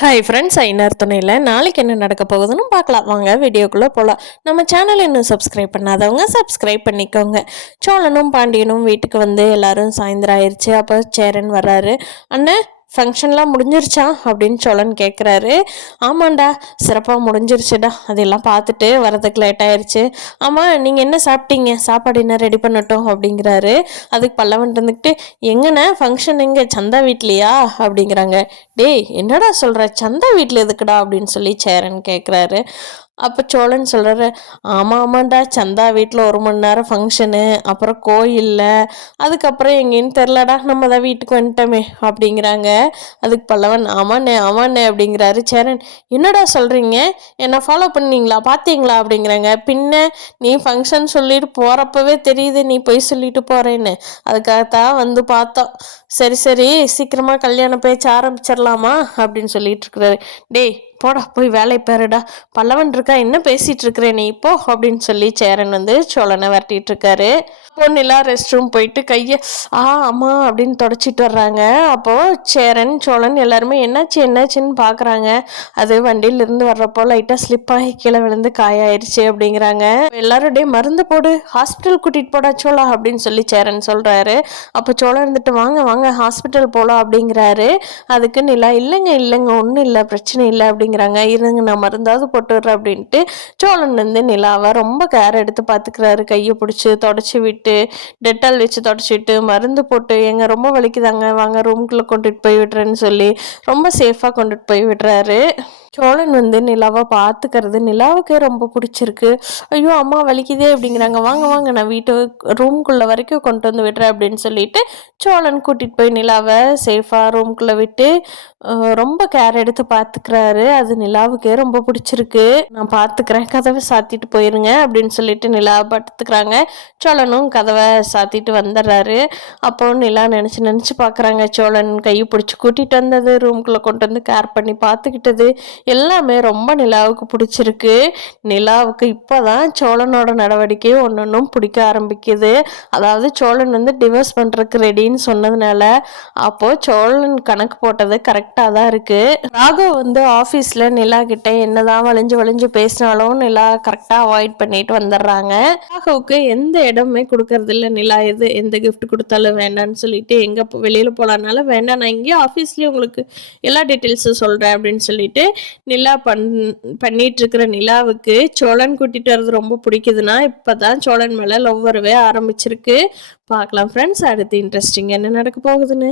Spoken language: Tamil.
ஹாய் ஃப்ரெண்ட்ஸ், ஐநர் துணையில் நாளைக்கு என்ன நடக்க போகுதுன்னு பார்க்கலாம். வாங்க வீடியோக்குள்ளே போகலாம். நம்ம சேனல் இன்னும் சப்ஸ்கிரைப் பண்ணாதவங்க சப்ஸ்கிரைப் பண்ணிக்கோங்க. சோழனும் பாண்டியனும் வீட்டுக்கு வந்து எல்லாரும் சாயந்தரம் ஆயிடுச்சு. அப்போ சேரன் வர்றாரு. அண்ணன், ஃபங்க்ஷன்லாம் முடிஞ்சிருச்சா அப்படின்னு சோழன் கேட்குறாரு. ஆமாண்டா, சிறப்பாக முடிஞ்சிருச்சுடா. அதெல்லாம் பார்த்துட்டு வரதுக்கு லேட் ஆயிடுச்சு. ஆமாம், நீங்கள் என்ன சாப்பிட்டீங்க? சாப்பாடு என்ன ரெடி பண்ணட்டும் அப்படிங்கிறாரு. அதுக்கு பல்லவன் இருந்துக்கிட்டு, எங்கண்ணே ஃபங்க்ஷன் எங்கே, சந்தா வீட்லையா அப்படிங்கிறாங்க. டேய், என்னடா சொல்கிற, சந்தா வீட்டில் எதுக்குடா அப்படின்னு சொல்லி சேரன் கேட்குறாரு. அப்போ சோழன் சொல்கிறாரு, ஆமாண்டா, சந்தா வீட்டில் 1 மணி நேரம் ஃபங்க்ஷனு, அப்புறம் கோயிலில், அதுக்கப்புறம் எங்கேன்னு தெரிலடா, நம்ம தான் வீட்டுக்கு வந்துட்டோமே அப்படிங்கிறாங்க. அதுக்கு பல்லவன், ஆமாண்ணே அப்படிங்கிறாரு. சேரன், என்னடா சொல்கிறீங்க, என்னை ஃபாலோ பண்ணீங்களா, பார்த்தீங்களா அப்படிங்கிறாங்க. பின்ன நீ ஃபங்க்ஷன் சொல்லிட்டு போகிறப்பவே தெரியுது நீ போய் சொல்லிட்டு போகிறேன்னு, அதுக்காகத்தான் வந்து பார்த்தோம். சரி சீக்கிரமாக கல்யாண பேச்சு ஆரம்பிச்சிடலாமா அப்படின்னு சொல்லிட்டு இருக்கிறாரு. டேய் போடா, போய் வேலையை பாருடா, பல்லவன் இருக்கா, என்ன பேசிட்டு இருக்கிறேன் நீ இப்போ அப்படின்னு சொல்லி சேரன் வந்து சோழனை விரட்டிட்டு இருக்காரு. பொண்ணுலாம் ரெஸ்ட் ரூம் போயிட்டு கையை அம்மா அப்படின்னு தொடச்சிட்டு வர்றாங்க. அப்போ சேரன் சோழன் எல்லாருமே என்னாச்சுன்னு பார்க்குறாங்க. அது வண்டியிலிருந்து வர்றப்போ லைட்டாக ஸ்லிப் ஆகி கீழே விழுந்து காயாயிருச்சு அப்படிங்கிறாங்க. எல்லாரும் டே மருந்து போடு, ஹாஸ்பிட்டல் கூட்டிகிட்டு போடா சோழா அப்படின்னு சொல்லி சேரன் சொல்கிறாரு. அப்போ சோழன் இருந்துட்டு வாங்க ஹாஸ்பிட்டல் போகலாம் அப்படிங்கிறாரு. அதுக்கு நிலா, இல்லைங்க ஒன்றும் இல்லை, பிரச்சனை இல்லை அப்படிங்கிறாங்க. இருங்க, நான் மருந்தாவது போட்டுடுறேன் அப்படின்ட்டு சோழன் வந்து நிலாவை ரொம்ப கேர் எடுத்து பார்த்துக்கிறாரு. கையை பிடிச்சி தொடச்சி விட்டு, டெட்டால் வச்சு தொடச்சி விட்டு, மருந்து போட்டு, எங்க ரொம்ப வலிக்குதாங்க, வாங்க ரூம்குள்ளே கொண்டுட்டு போய் விடுறேன்னு சொல்லி ரொம்ப சேஃபாக கொண்டுட்டு போய் விடுறாரு. சோழன் வந்து நிலாவை பார்த்துக்கிறது நிலாவுக்கே ரொம்ப பிடிச்சிருக்கு. ஐயோ அம்மா வலிக்குதே அப்படிங்கிறாங்க. வாங்க நான் வீட்டு ரூம்குள்ளே வரைக்கும் கொண்டு வந்து விடுறேன் அப்படின்னு சொல்லிட்டு சோழன் கூட்டிகிட்டு போய் நிலாவை சேஃபாக ரூம்குள்ளே விட்டு ரொம்ப கேர் எடுத்து பார்த்துக்கிறாரு. அது நிலாவுக்கே ரொம்ப பிடிச்சிருக்கு. நான் பார்த்துக்கிறேன், கதவை சாத்திட்டு போயிருங்க அப்படின்னு சொல்லிட்டு நிலாவை பார்த்துக்கிறாங்க. சோழனும் கதவை சாத்திட்டு வந்துடுறாரு. அப்போ நிலா நினச்சி பார்க்குறாங்க. சோழன் கையை பிடிச்சி கூட்டிகிட்டு வந்தது, ரூம்குள்ளே கொண்டு வந்து கேர் பண்ணி பார்த்துக்கிட்டது எல்லாமே ரொம்ப நிலாவுக்கு பிடிச்சிருக்கு. நிலாவுக்கு இப்போதான் சோழனோட நடவடிக்கை ஒன்றும் பிடிக்க ஆரம்பிக்குது. அதாவது சோழன் வந்து டிவோர்ஸ் பண்ணுறதுக்கு ரெடின்னு சொன்னதுனால அப்போது சோழன் கணக்கு போட்டது கரெக்டாக தான் இருக்குது. ராகவ் வந்து ஆஃபீஸில் நிலா கிட்ட என்னதான் வளைஞ்சு பேசினாலும் நிலா கரெக்டாக அவாய்ட் பண்ணிட்டு வந்துடுறாங்க. ராகவுக்கு எந்த இடமே கொடுக்கறது இல்லை. நிலா எந்த கிஃப்ட் கொடுத்தாலும் வேண்டான்னு சொல்லிட்டு, எங்கே வெளியில் போகலான்னாலும் வேண்டாம், நான் இங்கேயே ஆஃபீஸ்லேயே உங்களுக்கு எல்லா டீட்டெயில்ஸும் சொல்கிறேன் அப்படின்னு சொல்லிட்டு நிலா பண்ணிட்டு இருக்கிற நிலாவுக்கு சோழன் கூட்டிட்டு வர்றது ரொம்ப பிடிக்குதுன்னா இப்போதான் சோழன் மேலே லவ் வரவே ஆரம்பிச்சிருக்கு. பார்க்கலாம் ஃப்ரெண்ட்ஸ், அடுத்து இன்ட்ரெஸ்டிங் என்ன நடக்க போகுதுன்னு.